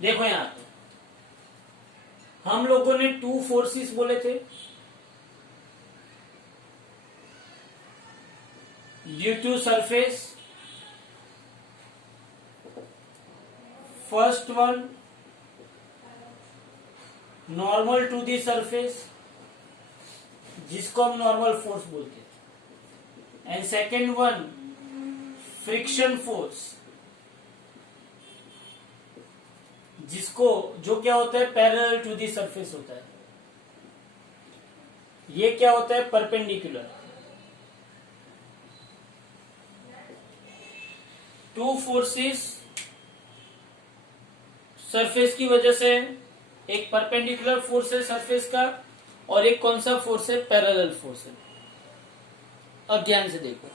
देखो यहां पे हम लोगों ने टू फोर्सेस बोले थे, due to surface. First one normal to the surface, जिसको हम नॉर्मल फोर्स बोलते हैं, and second one friction force, जिसको जो क्या होता है पैरेलल टू दी सरफेस होता है। ये क्या होता है परपेंडिकुलर। टू फोर्सेस सरफेस की वजह से, एक परपेंडिकुलर फोर्स है सरफेस का और एक कौन सा फोर्स है पैरेलल फोर्स है। अब ध्यान से देखो,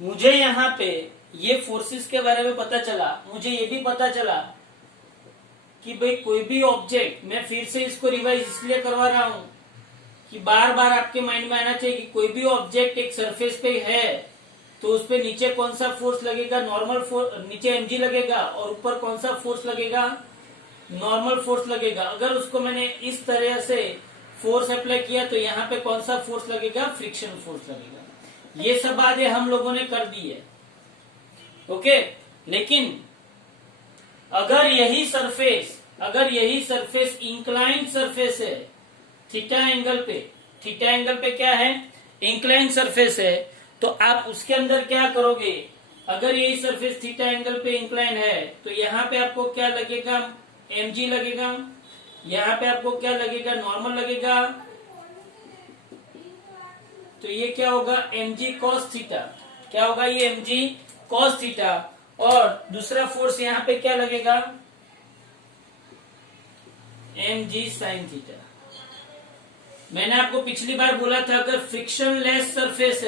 मुझे यहां पे ये फोर्सेस के बारे में पता चला, मुझे ये भी पता चला कि भाई कोई भी ऑब्जेक्ट, मैं फिर से इसको रिवाइज इसलिए करवा रहा हूं कि बार बार आपके माइंड में आना चाहिए कि कोई भी ऑब्जेक्ट एक सरफेस पे है तो उस पे नीचे कौन सा फोर्स लगेगा, नॉर्मल फोर्स, नीचे mg लगेगा और ऊपर कौन सा फोर्स लगेगा, नॉर्मल फोर्स लगेगा। अगर उसको मैंने इस तरह से फोर्स अप्लाई किया तो यहाँ पे कौन सा फोर्स लगेगा, फ्रिक्शन फोर्स लगेगा। ये सब बातें हम लोगों ने कर दी है, ओके। लेकिन अगर यही सरफेस इंक्लाइंड सरफेस है, थीटा एंगल पे क्या है, इंक्लाइंड सरफेस है, तो आप उसके अंदर क्या करोगे, अगर यही सरफेस थीटा एंगल पे इंक्लाइन है तो यहाँ पे आपको क्या लगेगा, mg लगेगा, यहाँ पे आपको क्या लगेगा, नॉर्मल लगेगा, तो ये क्या होगा mg cos थीटा, क्या होगा ये mg cos थीटा, और दूसरा फोर्स यहाँ पे क्या लगेगा, mg sin थीटा। मैंने आपको पिछली बार बोला था अगर फ्रिक्शनलेस सरफेस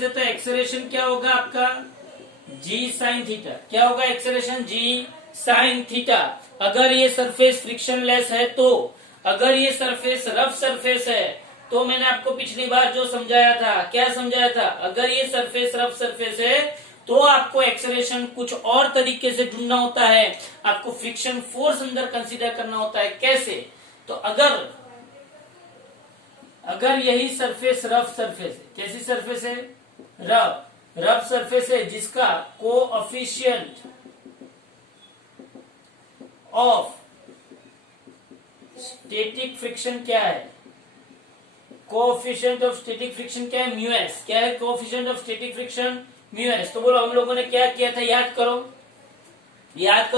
है तो एक्सेलरेशन क्या होगा आपका, g sin थीटा। क्या होगा एक्सेलरेशन, g sin थीटा। अगर ये सरफेस फ्रिक्शनलेस है तो, अगर ये सरफेस रफ सरफेस है तो मैंने आपको पिछली बार जो समझाया था, क्या समझाया था, अगर ये सरफेस रफ सरफेस है तो आपको एक्सेलरेशन कुछ और तरीके से ढूंढना होता है, आपको फ्रिक्शन फोर्स अंदर कंसीडर करना होता है। कैसे, तो अगर यही सरफेस रफ सरफेस है, कैसी सरफेस है, रफ सरफेस है, जिसका कोएफिशिएंट ऑफ स्टैटिक फ्रिक्शन क्या है, कोएफिशिएंट ऑफ स्टैटिक फ्रिक्शन क्या है, म्यू एस। क्या है coefficient of static friction, mu S. तो बोलो हम लोगों ने क्या किया था, याद करो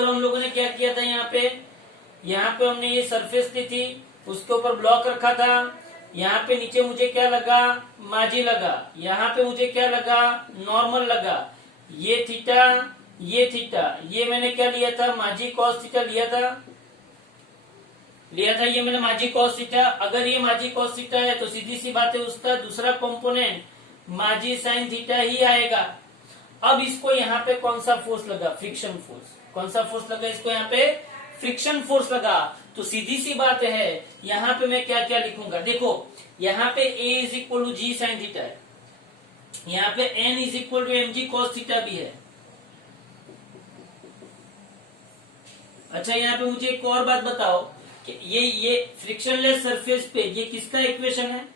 हम लोगों ने क्या किया था। यहाँ पे हमने ये सरफेस ली थी, उसके ऊपर ब्लॉक रखा था, यहाँ पे नीचे मुझे क्या लगा, माजी लगा, यहाँ पे मुझे क्या लगा, नॉर्मल लगा, ये थीटा, ये मैंने क्या लिया था, माजी कॉस थीटा लिया था, ये मैंने माजी कॉस थीटा। अगर ये माजी कॉस थीटा है तो सीधी सी बात है उसका दूसरा कंपोनेंट माजी साइन थीटा ही आएगा। अब इसको यहाँ पे कौन सा फोर्स लगा, फ्रिक्शन फोर्स। कौन सा फोर्स लगा इसको, यहाँ पे फ्रिक्शन फोर्स लगा। तो सीधी सी बात है, यहाँ पे मैं क्या क्या लिखूंगा, देखो यहाँ पे a is equal to g sine theta है, यहाँ पे n is equal to m g cos theta भी है। अच्छा यहाँ पे मुझे एक और बात बताओ कि ये फ्रिक्शनलेस सरफेस पे ये किसका इक्वेशन है,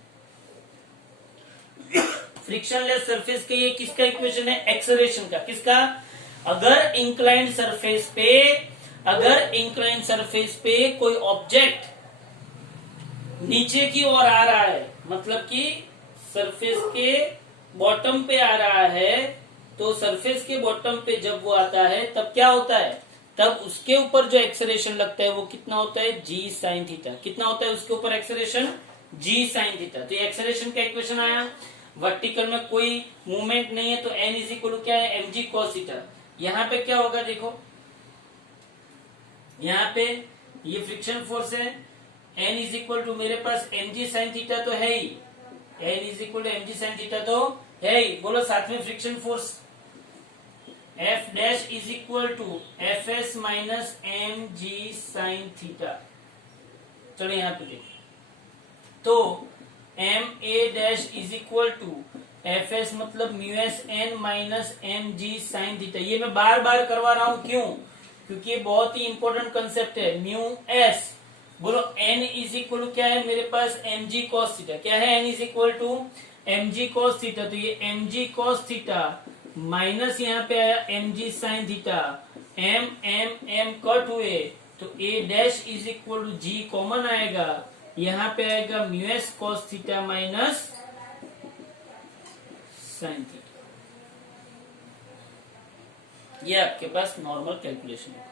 फ्रिक्शनलेस सरफेस के ये किसका इक्वेशन है, एक्सेलरेशन का। किसका, अगर इंक्लाइंड सरफेस पे कोई ऑब्जेक्ट नीचे की ओर आ रहा है, मतलब कि सरफेस के बॉटम पे आ रहा है, तो सरफेस के बॉटम पे जब वो आता है तब क्या होता है, तब उसके ऊपर जो एक्सेलरेशन लगता है वो कितना होता है, जी साइन थीटा। कितना होता है उसके ऊपर एक्सेलरेशन, जी साइन थीटा। तो ये एक्सेलरेशन का इक्वेशन आया। वर्टिकल में कोई मूवमेंट नहीं है तो n इज इक्वल टू क्या है, एम जी कॉस थीटा। यहाँ पे क्या होगा, देखो यहाँ पे ये फ्रिक्शन फोर्स है, n इज इक्वल टू मेरे पास एम जी साइन थीटा तो है ही, n is equal to m g sine theta तो है ही। बोलो साथ में friction force F dash is equal to f s minus m g sine theta. चलो यहाँ पे देखो, तो m a dash is equal to f s मतलब mu s n minus m g sine theta. ये मैं बार बार करवा रहा हूं, क्यों? क्योंकि ये बहुत ही इंपॉर्टेंट कंसेप्ट है। म्यू एस, बोलो एन इज इक्वल टू क्या है मेरे पास, एम जी कॉस थीटा। क्या है? N is equal to m g cos theta. तो ये m g cos theta minus यहाँ पे आया m g sine theta. M m m cut हुए तो a dash is equal to g common आएगा, यहाँ पे आएगा mu s cos theta minus sine theta. ये आपके पास नॉर्मल कैलकुलेशन है।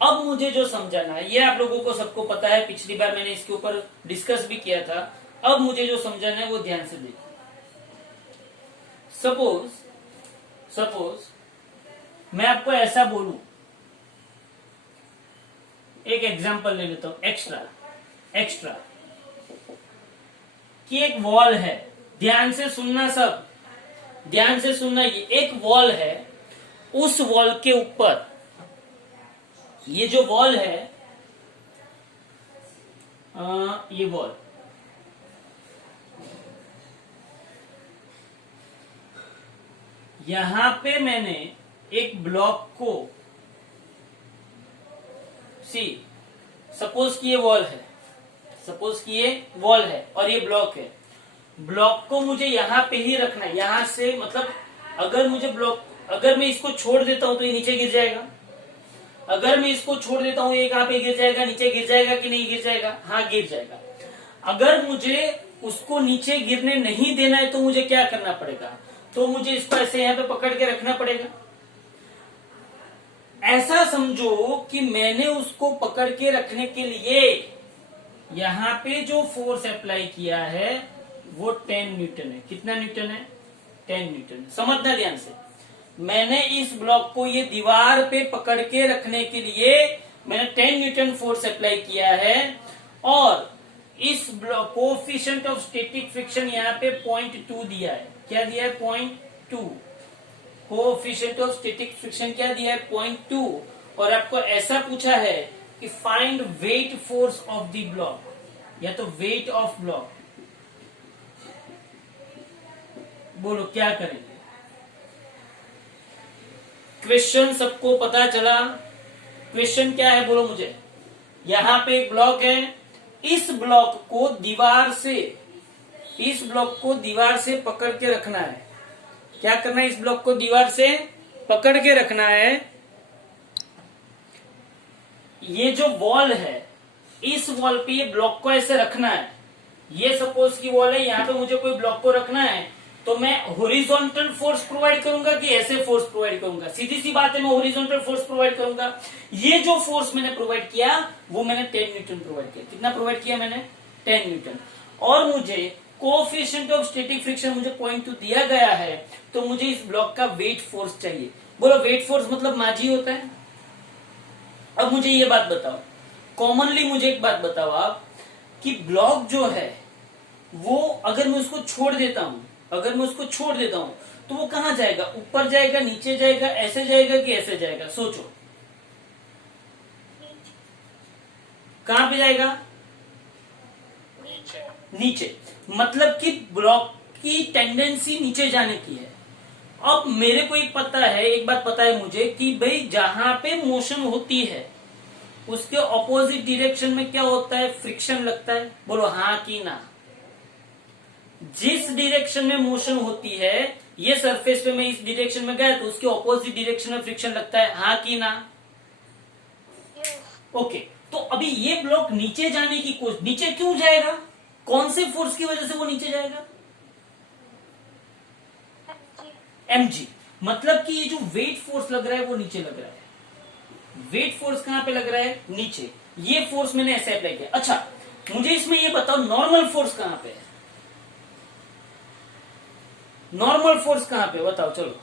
अब मुझे जो समझाना है, ये आप लोगों को सबको पता है, पिछली बार मैंने इसके ऊपर डिस्कस भी किया था। अब मुझे जो समझाना है वो ध्यान से देखो। सपोज मैं आपको ऐसा बोलूं, एक एग्जांपल ले लेता हूं, एक्स्ट्रा कि एक वॉल है। ध्यान से सुनना, सब ध्यान से सुनना। ये एक वॉल है, उस वॉल के ऊपर ये जो वॉल है, ये वॉल, यहां पे मैंने एक ब्लॉक को, सपोज कि ये वॉल है, और ये ब्लॉक है। ब्लॉक को मुझे यहाँ पे ही रखना है, यहां से मतलब अगर मैं इसको छोड़ देता हूं तो ये नीचे गिर जाएगा। अगर मैं इसको छोड़ देता हूं, ये कहां पे गिर जाएगा, नीचे गिर जाएगा कि नहीं गिर जाएगा? हाँ, गिर जाएगा। अगर मुझे उसको नीचे गिरने नहीं देना है तो मुझे क्या करना पड़ेगा? तो मुझे इसको ऐसे यहाँ पे पकड़ के रखना पड़ेगा। ऐसा समझो कि मैंने उसको पकड़ के रखने के लिए यहाँ पे जो फोर्स अप्लाई किया है वो 10 न्यूटन है। कितना न्यूटन है? 10 न्यूटन। समझना ध्यान से, मैंने इस ब्लॉक को ये दीवार पे पकड़ के रखने के लिए मैंने 10 न्यूटन फोर्स अप्लाई किया है, और इस block coefficient of static friction यहाँ पे 0.2 दिया है। क्या दिया है? 0.2। कोएफिशिएंट ऑफ स्टैटिक फ्रिक्शन क्या दिया है? 0.2। और आपको ऐसा पूछा है कि find weight force of the block, या तो वेट ऑफ ब्लॉक। बोलो क्या करेंगे? क्वेश्चन सबको पता चला? क्वेश्चन क्या है बोलो मुझे। यहां पे एक ब्लॉक है, इस ब्लॉक को दीवार से पकड़ के रखना है। क्या करना है? इस ब्लॉक को दीवार से पकड़ के रखना है। ये जो वॉल है, इस वॉल पे ये ब्लॉक को ऐसे रखना है। ये सपोज की वॉल है, यहाँ पे मुझे कोई ब्लॉक को रखना है, तो मैं हॉरिजॉन्टल फोर्स प्रोवाइड करूंगा कि ऐसे फोर्स प्रोवाइड करूंगा? सीधी सी बात है, मैं हॉरिजॉन्टल फोर्स प्रोवाइड करूंगा। ये जो फोर्स मैंने प्रोवाइड किया वो मैंने 10 न्यूटन प्रोवाइड किया। कितना प्रोवाइड किया मैंने? 10 न्यूटन। और मुझे कोएफिशिएंट ऑफ स्टैटिक फ्रिक्शन मुझे 0.2 दिया गया है, तो मुझे इस ब्लॉक का वेट फोर्स चाहिए। बोलो वेट फोर्स मतलब माजी होता है। अब मुझे ये बात बताओ, कॉमनली मुझे एक बात बताओ आप, कि ब्लॉक जो है वो अगर मैं उसको छोड़ देता हूं तो वो कहां जाएगा? ऊपर जाएगा, नीचे जाएगा, ऐसे जाएगा कि ऐसे जाएगा? सोचो, कहां पे जाएगा? नीचे। मतलब कि ब्लॉक की टेंडेंसी नीचे जाने की है। अब मेरे को एक बात पता है मुझे कि भाई जहां पे मोशन होती है उसके ऑपोजिट डायरेक्शन में क्या होता है? फ्रिक्शन लगता है। बोलो हाँ कि ना। जिस डायरेक्शन में मोशन होती है, ये सरफेस पे मैं इस डायरेक्शन में गया तो उसके ऑपोजिट डायरेक्शन में फ्रिक्शन लगता है। हाँ कि ना? ओके, तो अभी ये ब्लॉक नीचे जाने की कोशिश, नीचे क्यों जाएगा? कौन से फोर्स की वजह से वो नीचे जाएगा? mg। मतलब कि ये जो वेट फोर्स लग रहा है वो नीचे लग रहा है। वेट फोर्स कहां पे लग रहा है? नीचे। ये फोर्स मैंने ऐसे अप्लाई किया। अच्छा, मुझे इसमें ये बताओ नॉर्मल फोर्स कहां पे है? नॉर्मल फोर्स कहां पे बताओ, चलो।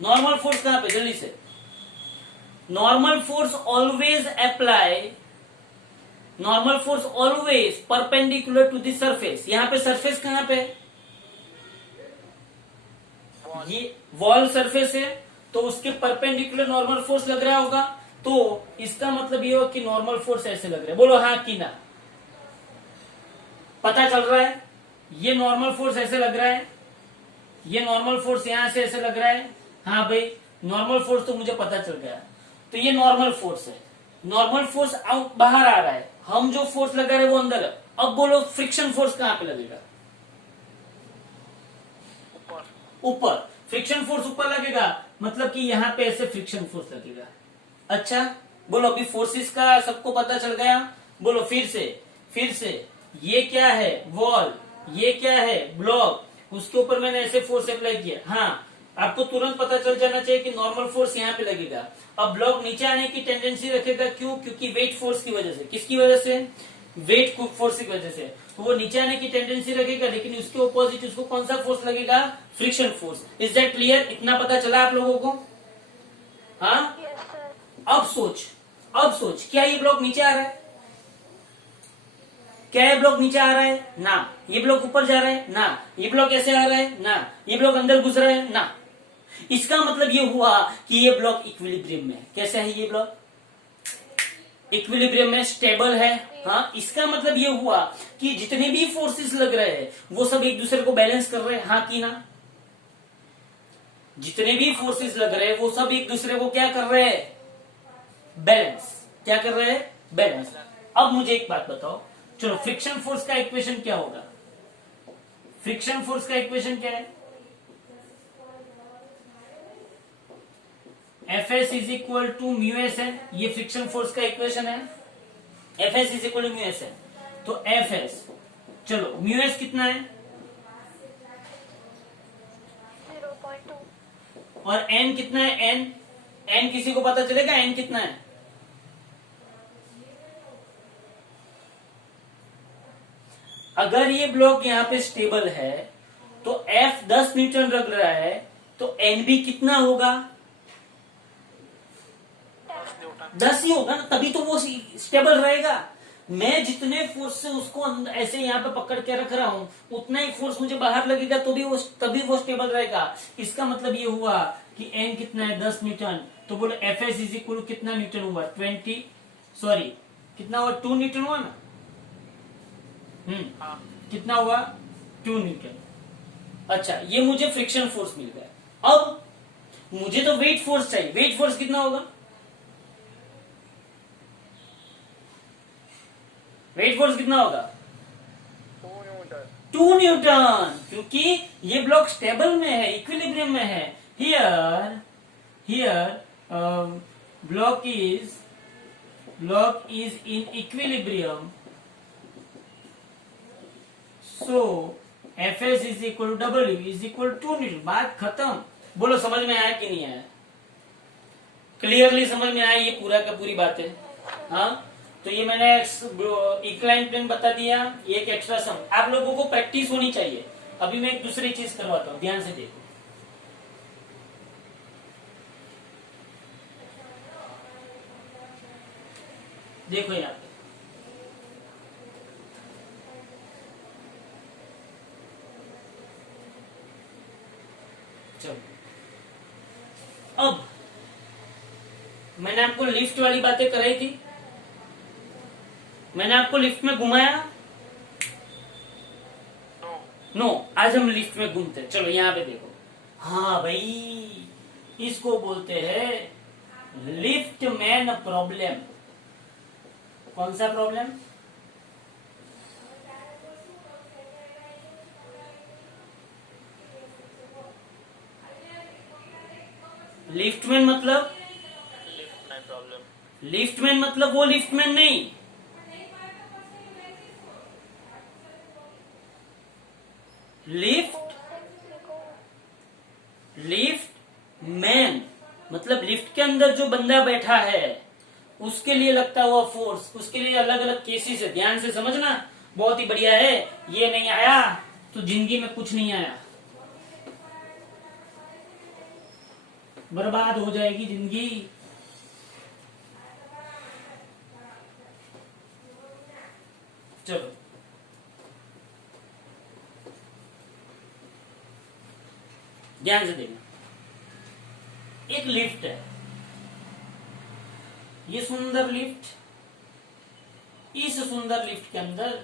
नॉर्मल फोर्स कहां पे? जल्दी से। Normal force always perpendicular to the surface. यहां पे सरफेस कहां पे? ये वॉल सरफेस है, तो उसके परपेंडिकुलर नॉर्मल फोर्स लग रहा होगा। तो इसका मतलब ये हो कि नॉर्मल फोर्स ऐसे लग रहा है। बोलो हाँ कि ना। पता चल रहा है? ये नॉर्मल फोर्स ऐसे लग रहा है, ये नॉर्मल फोर्स यहां से ऐसे लग रहा है। हाँ भाई, नॉर्मल फोर्स तो मुझे पता चल गया। तो ये नॉर्मल फोर्स है, नॉर्मल फोर्स आउट बाहर आ रहा है, हम जो फोर्स लगा रहे हैं वो अंदर है। अब बोलो फ्रिक्शन फोर्स कहां पे लगेगा? ऊपर। फ्रिक्शन फोर्स ऊपर लगेगा, मतलब कि यहां पे ऐसे फ्रिक्शन फोर्स लगेगा। अच्छा बोलो, अभी फोर्सेस का सबको पता चल गया? बोलो फिर से ये क्या है? वॉल। ये क्या है? ब्लॉक। उसके ऊपर मैंने ऐसे फोर्स अप्लाई किया। हाँ, आपको तुरंत पता चल जाना चाहिए कि नॉर्मल फोर्स यहाँ पे लगेगा। अब ब्लॉक नीचे आने की टेंडेंसी रखेगा, क्यों? क्योंकि वेट फोर्स की वजह से। किसकी वजह से? वेट फोर्स की वजह से। तो वो नीचे आने की टेंडेंसी रखेगा, लेकिन उसके ऑपोजिट उसको कौन सा फोर्स लगेगा? Friction force. Is that clear? इतना पता चला आप लोगों को? हाँ। अब सोच क्या ये ब्लॉक नीचे आ रहा है? क्या ये ब्लॉक नीचे आ रहा है? ना। ये ब्लॉक ऊपर जा रहा है? ना। ये ब्लॉक ऐसे आ रहा है? ना। ये ब्लॉक अंदर घुस रहा है? ना। इसका मतलब ये हुआ कि ये ब्लॉक इक्विलिब्रियम में है। कैसा है ये ब्लॉक? इक्विलिब्रियम में, स्टेबल है। हाँ, इसका मतलब ये हुआ कि जितने भी फोर्सेस लग रहे हैं वो सब एक दूसरे को बैलेंस कर रहे हैं। हाँ कि ना? जितने भी फोर्सेस लग रहे हैं वो सब एक दूसरे को क्या कर रहे हैं? बैलेंस। क्या कर रहे हैं? बैलेंस। अब मुझे एक बात बताओ, चलो फ्रिक्शन फोर्स का इक्वेशन क्या होगा? फ्रिक्शन फोर्स का इक्वेशन क्या है? F s is equal to mu s है, ये फ्रिक्शन फोर्स का इक्वेशन है। F s is equal to mu s है, तो एफ एस, चलो म्यू एस कितना है? 0.2। और एन कितना है? एन किसी को पता चलेगा एन कितना है? अगर ये ब्लॉक यहाँ पे स्टेबल है तो एफ 10 न्यूटन लग रहा है, तो एन भी कितना होगा? 10 ही होगा ना, तभी तो वो स्टेबल रहेगा। मैं जितने फोर्स से उसको ऐसे यहाँ पे पकड़ के रख रहा हूं, उतना ही फोर्स मुझे बाहर लगेगा तो भी वो तभी वो स्टेबल रहेगा। इसका मतलब ये हुआ कि एन कितना है? 10 न्यूटन। तो बोलो एफ एस इज इक्वल कितना न्यूटन हुआ? 20, सॉरी कितना हुआ? 2 न्यूटन हुआ ना? कितना हुआ? 2 न्यूटन। अच्छा, ये मुझे फ्रिक्शन फोर्स मिल गया। अब मुझे तो वेट फोर्स चाहिए। वेट फोर्स कितना होगा? वेट फोर्स कितना होगा? 2 न्यूटन, क्योंकि ये ब्लॉक स्टेबल में है, इक्विलिब्रियम में है। Here block is in equilibrium, so f s is equal to डब्ल्यू इज इक्वल टू 2 न्यूटन। बात खत्म। बोलो समझ में आया कि नहीं आया? क्लियरली समझ में आया ये पूरा का पूरी बात है? हाँ, तो ये मैंने इंक्लाइन प्लेन बता दिया, ये एक एक्स्ट्रा सम। आप लोगों को प्रैक्टिस होनी चाहिए। अभी मैं एक दूसरी चीज करवाता हूँ, ध्यान से देखो। देखो यहाँ पे, चलो अब मैंने आपको लिफ्ट वाली बातें कराई थी, मैंने आपको लिफ्ट में घुमाया? नो, आज हम लिफ्ट में घूमते हैं। चलो यहाँ पे देखो। हाँ भाई, इसको बोलते हैं लिफ्ट मैन प्रॉब्लम। कौन सा प्रॉब्लम? लिफ्टमैन मतलब? लिफ्टमैन मतलब वो लिफ्टमैन नहीं, लिफ्ट मैन मतलब लिफ्ट के अंदर जो बंदा बैठा है उसके लिए लगता हुआ फोर्स। उसके लिए अलग अलग केसेस है, ध्यान से समझना। बहुत ही बढ़िया है। ये नहीं आया तो जिंदगी में कुछ नहीं आया, बर्बाद हो जाएगी जिंदगी। चलो ध्यान से देखना। एक लिफ्ट है, ये सुंदर लिफ्ट, इस सुंदर लिफ्ट के अंदर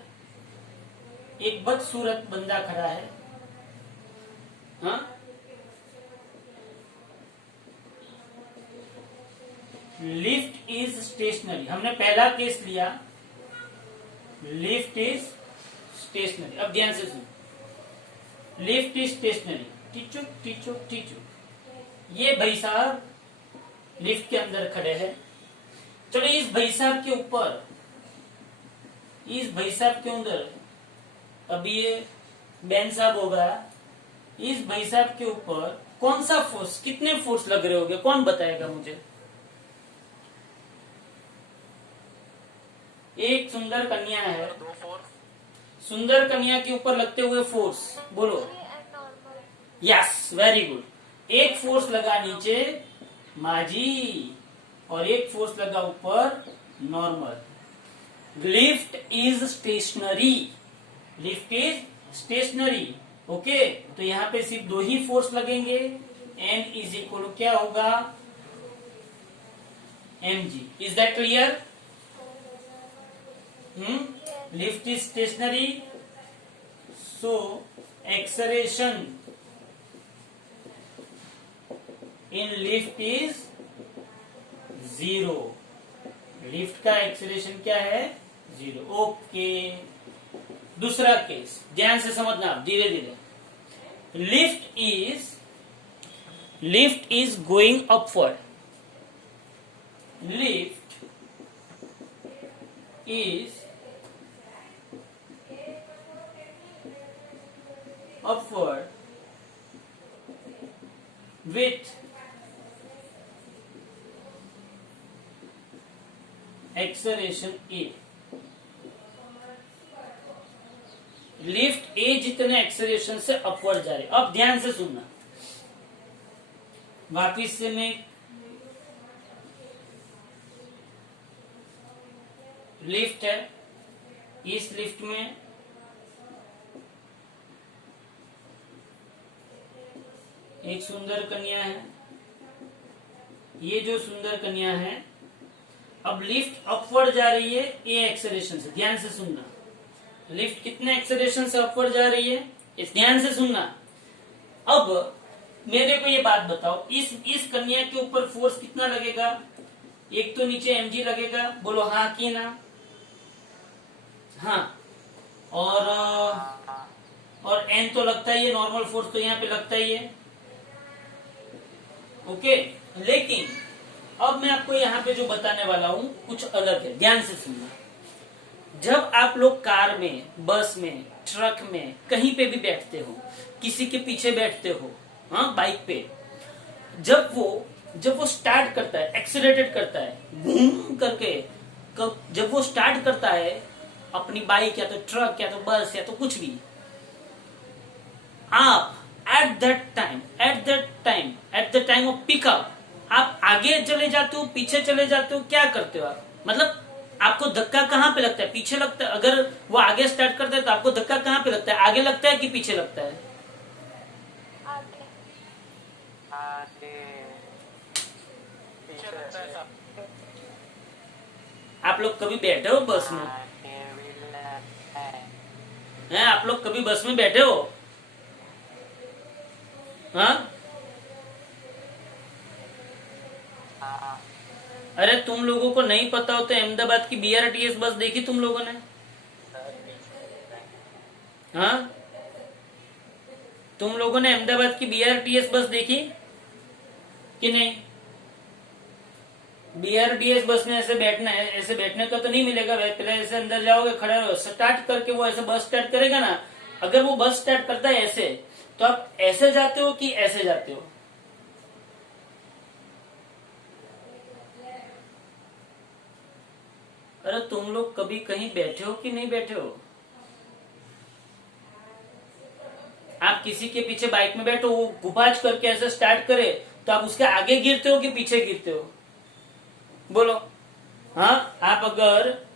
एक बदसूरत बंदा खड़ा है, हाँ, लिफ्ट इज स्टेशनरी। हमने पहला केस लिया, लिफ्ट इज स्टेशनरी। अब ध्यान से सुनो, लिफ्ट इज स्टेशनरी, टीचुक टीचुक टीचुक। ये भाई साहब लिफ्ट के अंदर खड़े हैं। चलो इस भाई साहब के ऊपर, इस भाई साहब के अंदर, अब ये बैन साहब होगा, इस भाई साहब के ऊपर कौन सा फोर्स, कितने फोर्स लग रहे होंगे, कौन बताएगा मुझे? एक सुंदर कन्या है, सुंदर कन्या के ऊपर लगते हुए फोर्स बोलो। Yes, very good. एक फोर्स लगा नीचे माझी और एक फोर्स लगा ऊपर normal. Lift is stationary, lift is stationary. Okay, तो यहाँ पे सिर्फ दो ही फोर्स लगेंगे। N इज इक्वल क्या होगा? mg। Is that clear? Lift is stationary, so acceleration in lift is 0। Lift का एक्सलेरेशन क्या है? 0। ओके, दूसरा केस ध्यान से समझना, धीरे धीरे। Lift is going upward, lift is upward with acceleration A। Lift A जितने एक्सेलरेशन से अपवर्ड जा रही। अब ध्यान से सुनना, वापिस से मैं लिफ्ट है, इस लिफ्ट में एक सुंदर कन्या है, ये जो सुंदर कन्या है, अब लिफ्ट अपवर्ड जा रही है ए एक्सेलरेशन से। ध्यान से सुनना, लिफ्ट कितने एक्सेलरेशन से अपवर्ड जा रही है, इस ध्यान से सुनना। अब मेरे को ये बात बताओ, इस कन्या के ऊपर फोर्स कितना लगेगा? एक तो नीचे mg लगेगा, बोलो हाँ कि ना? हाँ, और n तो लगता ही है, नॉर्मल फोर्स तो यहाँ पे लगता ही है। ओके, लेकिन अब मैं आपको यहाँ पे जो बताने वाला हूं कुछ अलग है, ध्यान से सुनना। जब आप लोग कार में, बस में, ट्रक में, कहीं पे भी बैठते हो, किसी के पीछे बैठते हो, हाँ, बाइक पे, जब वो स्टार्ट करता है, एक्सीलरेटेड करता है, घूम करके, जब वो स्टार्ट करता है अपनी बाइक या तो ट्रक या तो बस या तो कुछ भी, आप at the time of pickup आप आगे चले जाते हो, पीछे चले जाते हो, क्या करते हो आप? मतलब आपको धक्का कहाँ पे लगता है? पीछे लगता है। अगर वो आगे स्टार्ट करता है तो आपको धक्का कहाँ पे लगता है? आगे लगता है कि पीछे लगता है? आप लोग कभी बैठे हो बस में? हैं, आप लोग कभी बस में बैठे हो? हाँ, अरे तुम लोगों को नहीं पता हो तो अहमदाबाद की BRTS बस देखी तुम लोगों ने? हाँ, तुम लोगों ने अहमदाबाद की BRTS बस देखी कि नहीं? BRTS बस में ऐसे बैठना है, ऐसे बैठने का तो नहीं मिलेगा। पहले ऐसे अंदर जाओगे, खड़े रहो, स्टार्ट करके वो ऐसे बस स्टार्ट करेगा ना। अगर वो बस स्टार्ट करता है ऐसे, तो आप ऐसे जाते हो कि ऐसे जाते हो? अरे तुम लोग कभी कहीं बैठे हो कि नहीं बैठे हो? आप किसी के पीछे बाइक में बैठो, वो गुबाज करके ऐसे स्टार्ट करे तो आप उसके आगे गिरते हो कि पीछे गिरते हो? बोलो हाँ। आप अगर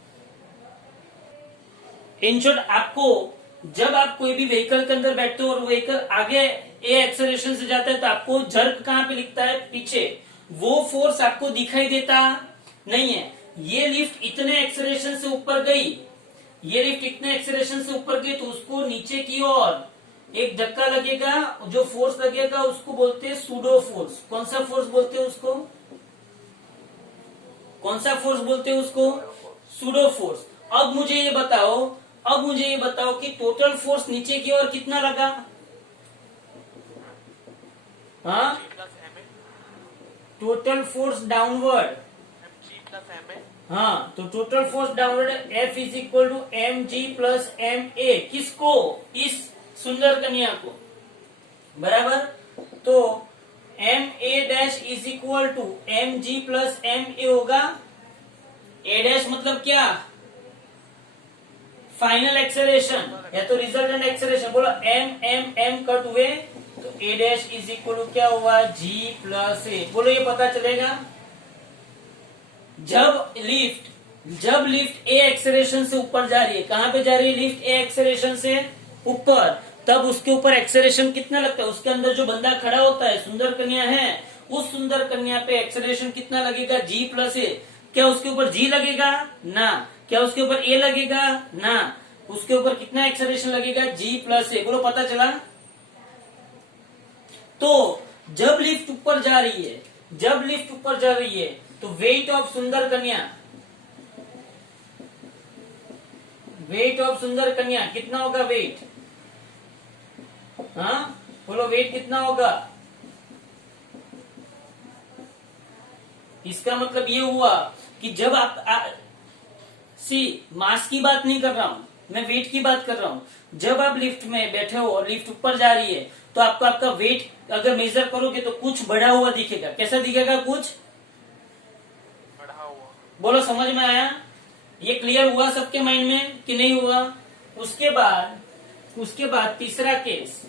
इन शॉर्ट, आपको जब आप कोई भी व्हीकल के अंदर बैठते हो और व्हीकल आगे ए एक्सेलरेशन से जाता है तो आपको जर्क कहाँ पे लिखता है? पीछे। वो फोर्स आपको दिखाई देता नहीं है। ये लिफ्ट इतने एक्सेलरेशन से ऊपर गई, ये लिफ्ट इतने एक्सेलरेशन से ऊपर गई तो उसको नीचे की ओर एक धक्का लगेगा, जो फोर्स लगेगा उसको बोलते हैं सूडो फोर्स। कौन सा फोर्स बोलते हैं उसको? कौन सा फोर्स बोलते हैं उसको? Pseudo force. अब मुझे ये बताओ कि टोटल फोर्स नीचे की ओर कितना लगा? हाँ, टोटल फोर्स डाउनवर्ड, हाँ, तो total force downward F is equal to m g plus m a. किसको? इस सुंदर कन्या को, बराबर। तो m a dash is equal to m g plus m a होगा। ए डैश मतलब क्या? फाइनल एक्सेलरेशन या तो रिजल्टेंट एक्सेलरेशन। बोलो एम एम एम कट हुए तो a dash is equal to क्या हुआ? G plus a. बोलो ये पता चलेगा जब लिफ्ट ए एक्सेलरेशन से ऊपर जा रही है। कहां पे जा रही है लिफ्ट? ए एक्सेलरेशन से ऊपर। तब उसके ऊपर एक्सेलरेशन कितना लगता है? उसके अंदर जो बंदा खड़ा होता है, सुंदर कन्या है, उस सुंदर कन्या पे एक्सेलरेशन कितना लगेगा? जी प्लस ए। क्या उसके ऊपर जी लगेगा? ना। क्या उसके ऊपर ए लगेगा? ना। उसके ऊपर कितना एक्सेलरेशन लगेगा? जी प्लस ए। बोलो पता चला? तो जब लिफ्ट ऊपर जा रही है तो वेट ऑफ सुंदर कन्या कितना होगा? वेट, हाँ बोलो वेट कितना होगा? इसका मतलब ये हुआ कि जब मास की बात नहीं कर रहा हूं मैं, वेट की बात कर रहा हूं। जब आप लिफ्ट में बैठे हो और लिफ्ट ऊपर जा रही है तो आपको आपका वेट अगर मेजर करोगे तो कुछ बढ़ा हुआ दिखेगा। कैसा दिखेगा? कुछ बढ़ा हुआ। बोलो समझ में आया? ये क्लियर हुआ सबके माइंड में कि नहीं हुआ? उसके बाद तीसरा case,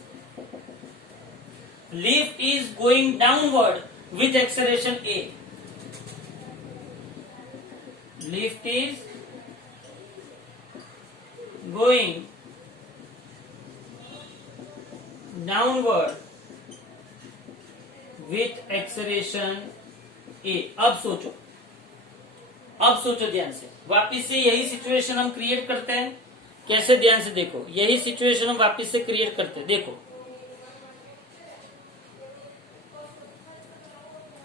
lift is going downward with acceleration a. Lift is going downward with acceleration a. अब सोचो ध्यान से। वापिस से यही सिचुएशन हम क्रिएट करते हैं। कैसे? ध्यान से देखो, यही सिचुएशन हम वापिस से क्रिएट करते हैं। देखो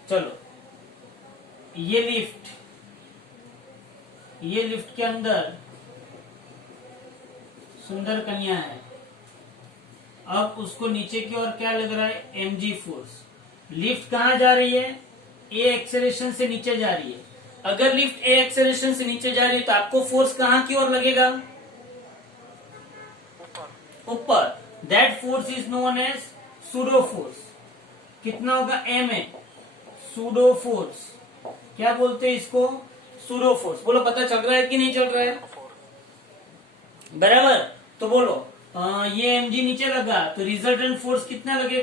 चलो, ये लिफ्ट के अंदर सुंदर कन्या है। अब उसको नीचे की ओर क्या लग रहा है? mg force. लिफ्ट कहां जा रही है? ए एक्सेलरेशन से नीचे जा रही है। अगर लिफ्ट ए एक्सेलरेशन से नीचे जा रही है तो आपको फोर्स कहां की ओर लगेगा? ऊपर। That force is known as pseudo force. कितना होगा? M A. सूडो फोर्स क्या बोलते हैं इसको? Pseudo force. बोलो पता चल रहा है कि नहीं चल रहा है? बराबर। तो बोलो ये mg नीचे लगा तो रिजल्टेंट फोर्स कितना लगेगा?